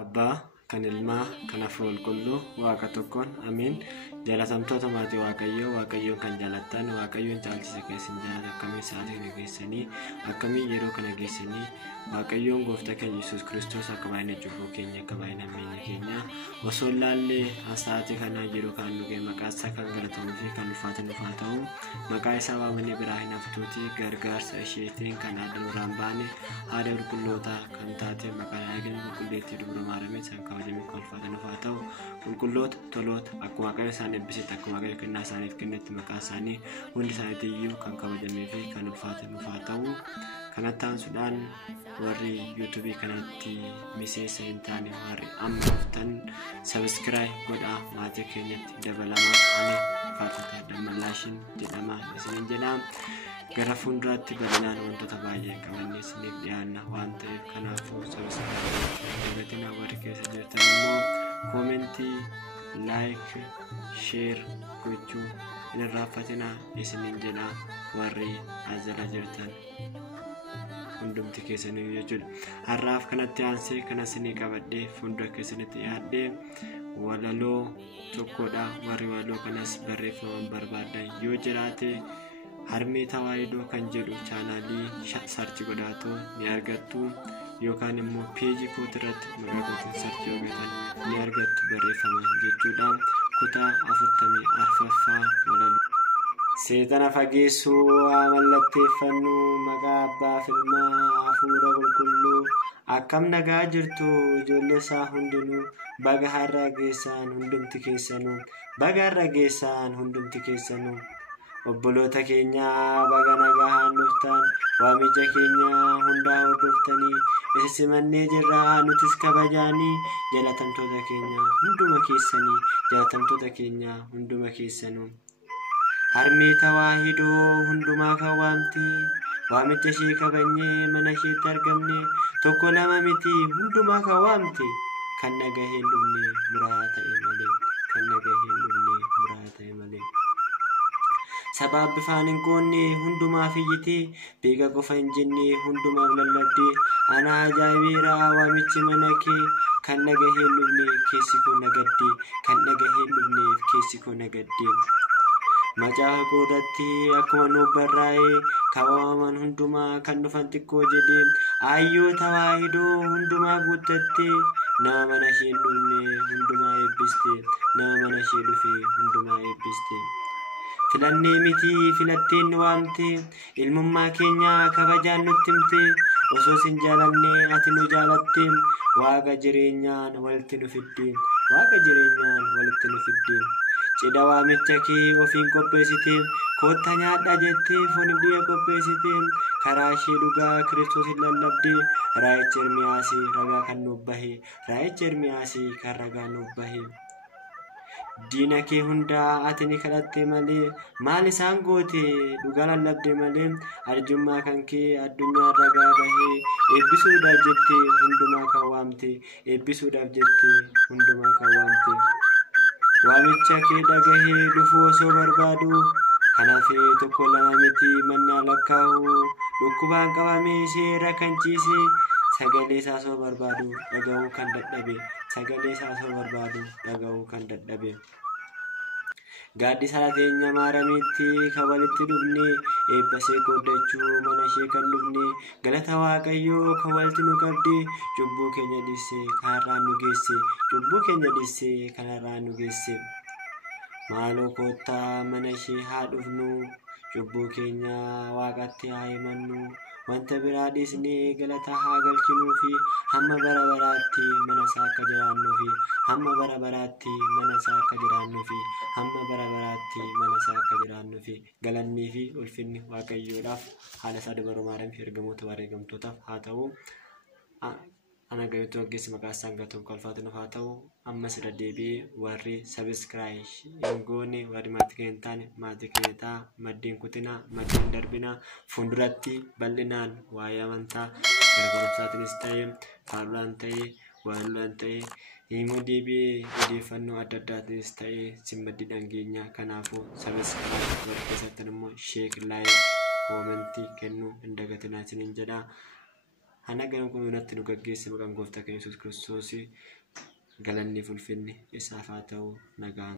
Abbaa kan ilmaa kan hafuura qulqulluu waaqa tokkoon amiin. Jaalatamtoota maatii waaqayyoon kan jaalattan waaqayyoon caalchisa keessan jaalata akkamiin sa'aatii kana geessanii akkamiin yeroo kana geessanii waaqayyoon gooftaa keenya Yesuus Kiristoos akka baay'ina cubbuu keenya akka baay'ina miilla keenya osoo laallee sa'aatii kana yeroo kan nu ga'e maqaa isaa kan galatamuu fi kan ulfaatan haa ta'u maqaa isaa waamanii biraa hin haftuuti gargaarsa isheetiin kan adda duraan baane haadha qulqulloota kan taate maqaa yaaqin qulqulleettii dubra maaramee isaan kabajamee kan ulfaatan haa ta'u qulqulloota toloota akkuma waaqayyo isaan eebbisitti akkuma waaqayyo kennaa isaaniif kennetti maqaa isaanii hundi isaaniitiyyuu kan kabajamee fi kan ulfaatan haa ta'u. Kanatti aansuudhaan warri yuutuubii kanatti miseensa hin taane warri amma dhuftan sabiskiraayib godhaa maatii keenyatti dabalamaa ani Faarfataa Dammallaashin jedhama isiniin jedha. Gara fuulduraatti bal'inaan wantoota baay'ee qabannee isiniif dhiyaanna waan ta'eef kanaafuu sabiskiraayib godhaa warri keessa jirtan immoo koomentii laayik sheer gochuu hin irraanfatinaa isiniin jedha warri as jala jirtan. Hundumti keessanii jechuudha. Har'aaf kanatti aansee kana isinii qabadhee fuuldura keessanitti dhiyaadhee walaloo tokkodha. Warri walaloo kanas barreeffaman barbaadan yoo jiraate harmee tawaahidoo kan jedhu chaanaalii sarchi godhaatoo ni argattu yookaan immoo peejii kootirratti maqaa kootiin sarchi hojjetan ni argattu barreeffama jechuudha. Kutaa 44ffaa walaloo. Seetana fageessuu haa mallatteeffannu maqaa abbaa fi ilmaa hafuura qulqulluu akkam nagaa jirtu ijoollee isaa hundinuu baga har'a geessan hundumti keessanuu baga har'a geessan hundumti keessanuu obboloota keenya baga nagaan dhuftan waamicha keenya hundaa hordoftanii isa simannee jirra nutis kabajaanii jaalatamtoota keenya hunduma keessanii jaalatamtoota keenya hunduma keessanuu. Harmee tawaahidoo hundumaa kan waamte waamicha ishee kabajnee mana isheetti argamne tokko lama miti hundumaa kan waamte kan nagaheen dhumne muraa ta'e malee kan nagaheen dhumne muraa ta'e malee. Sabab bifaan hin qoonne hundumaaf iyyite beeka qofa hin jenne hundumaaf lallabde ana ajaa'ibeera waamichi mana kee kan nagaheen dhumne keessi koo nagadde kan nagaheen dhumneef keessi koo nagadde. Macaafa koodatti akkuma nuuf barraa'e kaawwaman hundumaa kan dhufan xiqqoo jedhee ayyoo tawaahidoo hundumaa guuttatte nama mana ishee dhufne hundumaa eebbiste nama mana ishee dhufe hundumaa eebbiste. Filannee miti filatteen nu waamte ilmummaa keenya kabajaan nutti himte osoo sin jaalanne ati nu jaalatte waaqa jireenyaan walitti nu fidde waaqa jireenyaan walitti nu fidde. Cidha waamicha kee ofiin qopheessite kootta nyaadhaa jettee foon dhiya qopheessite karaa ishee dhugaa Kiristoos hin lallabde raayicha Ermiyaasii ragaa kan nuuf bahe raayicha Ermiyaasii kan ragaa nuuf bahe. Diina kee hundaa ati ni kadhatte malee maal isaan goote dhugaa lallabde malee arjummaa kan kee addunyaa ragaa bahee eebbisuudhaaf jettee hundumaa kan waamte eebbisuudhaaf jettee hundumaa kan waamte. Waamicha kee dhagahee dhufuu osoo barbaadu kan hafee tokko lama miti mannaa lakkaa'u dhukkubaan qabamee ishee kan ciise sagalee isaa osoo barbaadu dhaga'uu kan dadhabe sagalee isaa osoo barbaadu dhaga'uu kan dadhabe. Gaaddisa lateenya maaramiitti kan walitti dhufne eebbasee qooddachuu mana ishee kan dhufne galata waaqayyoo kan walitti nu qabde cubbuu keenya dhiisee kanarraan nu geesse cubbuu keenya dhiisee kanarraan nu geesse. Maaloo koottaa mana ishee haa dhufnu cubbuu keenya waaqatti haa himannu wanta biraa dhiisnee galata haa galchinuu fi hamma bara baraatti mana isaa akka jiraannuu fi hamma bara baraatti mana isaa akka jiraannuu fi hamma bara baraatti mana isaa akka jiraannuu fi galannii fi ulfinni waaqayyoodhaaf haala isaa dabaroo maaram fi ergamoota wareegamtootaaf haa ta'u. Ana gayyooti waggeessi maqaa isaan gatuun kolfaatuuf haa ta'u. Ammas irra deebi'ee warri sabiskiraayib hin goone warri maatii keenya hin taane maatii keenya ta'a maddeen kutinaa maddeen darbinaa fuulduratti bal'inaan waa'ee amantaa gara barumsaatiinis ta'ee faaruudhaan ta'ee waaluudhaan ta'ee Immoo deebi'ee odeeffannoo adda addaatis ta'ee simmaddi dhangeenya kanaafuu sabiskiraayib godha keessatti immoo sheek laayik koomentii kennuu hin dagatinaa isiniin jedha. Hana garam kun irratti nu gaggeesse maqaan gooftaa keenya Yesuus Kiristoos galanni ulfinni isaaf haa ta'u nagaan.